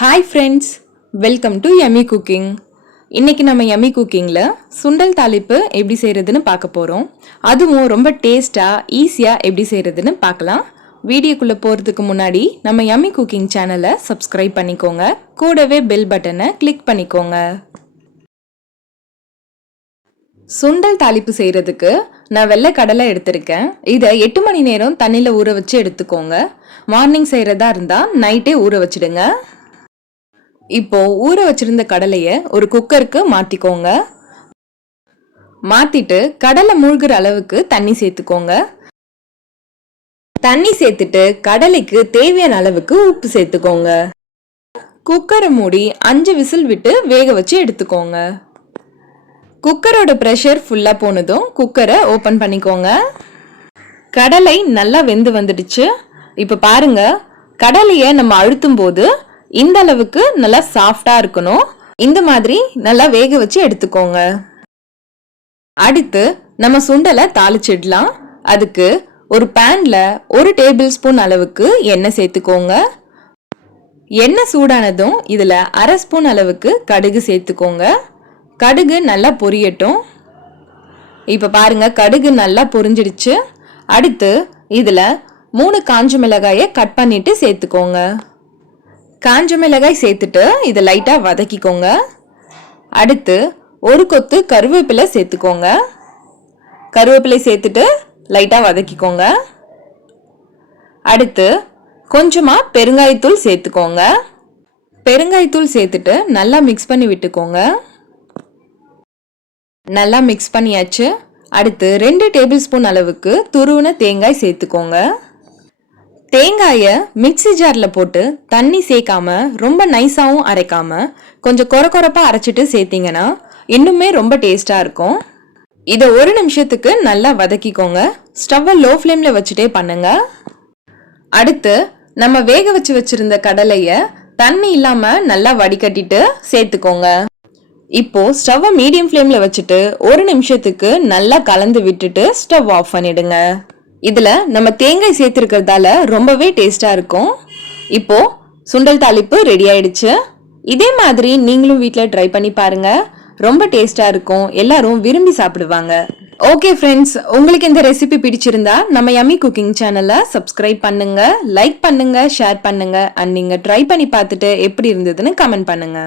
Hi friends, welcome to Yummy Cooking. இன்னைக்கு நம்ம Yummy Cookingல சுண்டல் தாளிப்பு எப்படி செய்யறதுன்னு பார்க்க போறோம். அதுவும் ரொம்ப டேஸ்டா, ஈஸியா எப்படி செய்யறதுன்னு பார்க்கலாம். வீடியோக்குள்ள போறதுக்கு முன்னாடி நம்ம Yummy Cooking சேனலை Subscribe பண்ணிக்கோங்க. கூடவே பெல் பட்டனை கிளிக் பண்ணிக்கோங்க. சுண்டல் தாளிப்பு செய்யறதுக்கு நான் வெள்ளை கடலை எடுத்திருக்கேன். இதை 8 மணி நேரம் தண்ணியில் ஊற வச்சு எடுத்துக்கோங்க. மார்னிங் செய்யறதா இருந்தா நைட்டே ஊற வச்சிடுங்க. இப்போ ஊற வச்சிருந்த கடலையை ஒரு குக்கருக்கு மாத்திக்கோங்க. மாத்திட்டு கடலை மூழ்கிற அளவுக்கு தண்ணி சேர்த்துக்கோங்க. தண்ணி சேர்த்துட்டு கடலைக்கு தேவையான அளவுக்கு உப்பு சேர்த்துக்கோங்க. குக்கரை மூடி 5 விசில் விட்டு வேக வச்சு எடுத்துக்கோங்க. குக்கரோட பிரஷர் ஃபுல்லா போனதும் குக்கரை ஓபன் பண்ணிக்கோங்க. கடலை நல்லா வெந்து வந்துடுச்சு. இப்ப பாருங்க, கடலையை நம்ம அழுத்தும் போது இந்த அளவுக்கு நல்லா சாஃப்டா இருக்கணும். இந்த மாதிரி நல்லா வேக வச்சு எடுத்துக்கோங்க. அடுத்து நம்ம சுண்டலை தாளிச்சிடலாம். அதுக்கு ஒரு பேன்ல 1 டேபிள் ஸ்பூன் அளவுக்கு எண்ணெய் சேர்த்துக்கோங்க. எண்ணெய் சூடானதும் இதுல 1/2 ஸ்பூன் அளவுக்கு கடுகு சேர்த்துக்கோங்க. கடுகு நல்லா பொரியட்டும். இப்ப பாருங்க, கடுகு நல்லா பொரிஞ்சிடுச்சு. அடுத்து இதுல 3 காஞ்ச மிளகாயை கட் பண்ணிட்டு சேர்த்துக்கோங்க. காஞ்ச மிளகாய் சேர்த்துட்டு இதை லைட்டா வதக்கிக்கோங்க. அடுத்து ஒரு கொத்து கருவேப்பிலை சேர்த்துக்கோங்க. கருவேப்பிலை சேர்த்துட்டு லைட்டா வதக்கிக்கோங்க. அடுத்து கொஞ்சமா பெருங்காயத்தூள் சேர்த்துக்கோங்க. பெருங்காயத்தூள் சேர்த்துட்டு நல்லா மிக்ஸ் பண்ணி விட்டுக்கோங்க. நல்லா மிக்ஸ் பண்ணியாச்சு. அடுத்து 2 டேபிள் ஸ்பூன் அளவுக்கு துருவின தேங்காய் சேர்த்துக்கோங்க. தேங்காயை மிக்ஸி ஜார்ல போட்டு தண்ணி சேர்க்காம ரொம்ப நைஸாவும் அரைக்காம கொஞ்சம் கொரகொரப்பா அரைச்சிட்டு சேர்த்தீங்கன்னா இன்னுமே ரொம்ப டேஸ்டா இருக்கும். இதை 1 நிமிஷத்துக்கு நல்லா வதக்கிக்கோங்க. ஸ்டவ்வை லோ ஃப்ளேம்ல வச்சுட்டே பண்ணுங்க. அடுத்து நம்ம வேக வச்சு வச்சிருந்த கடலைய தண்ணி இல்லாம நல்லா வடிகட்டிட்டு சேர்த்துக்கோங்க. இப்போ ஸ்டவ்வை மீடியம் ஃப்ளேம்ல வச்சுட்டு 1 நிமிஷத்துக்கு நல்லா கலந்து விட்டுட்டு ஸ்டவ் ஆஃப் பண்ணிடுங்க. இதுல நம்ம தேங்காய் சேர்த்திருக்கிறதால ரொம்பவே டேஸ்டா இருக்கும். இப்போ சுண்டல் தாளிப்பு ரெடி ஆயிடுச்சு. இதே மாதிரி நீங்களும் வீட்ல ட்ரை பண்ணி பாருங்க. ரொம்ப டேஸ்டா இருக்கும். எல்லாரும் விரும்பி சாப்பிடுவாங்க. ஓகே ஃப்ரெண்ட்ஸ், உங்களுக்கு இந்த ரெசிபி பிடிச்சிருந்தா நம்ம யம்மி குக்கிங் சேனலை சப்ஸ்கிரைப் பண்ணுங்க, லைக் பண்ணுங்க, ஷேர் பண்ணுங்க. அண்ட் நீங்க ட்ரை பண்ணி பார்த்துட்டு எப்படி இருந்ததுன்னு கமெண்ட் பண்ணுங்க.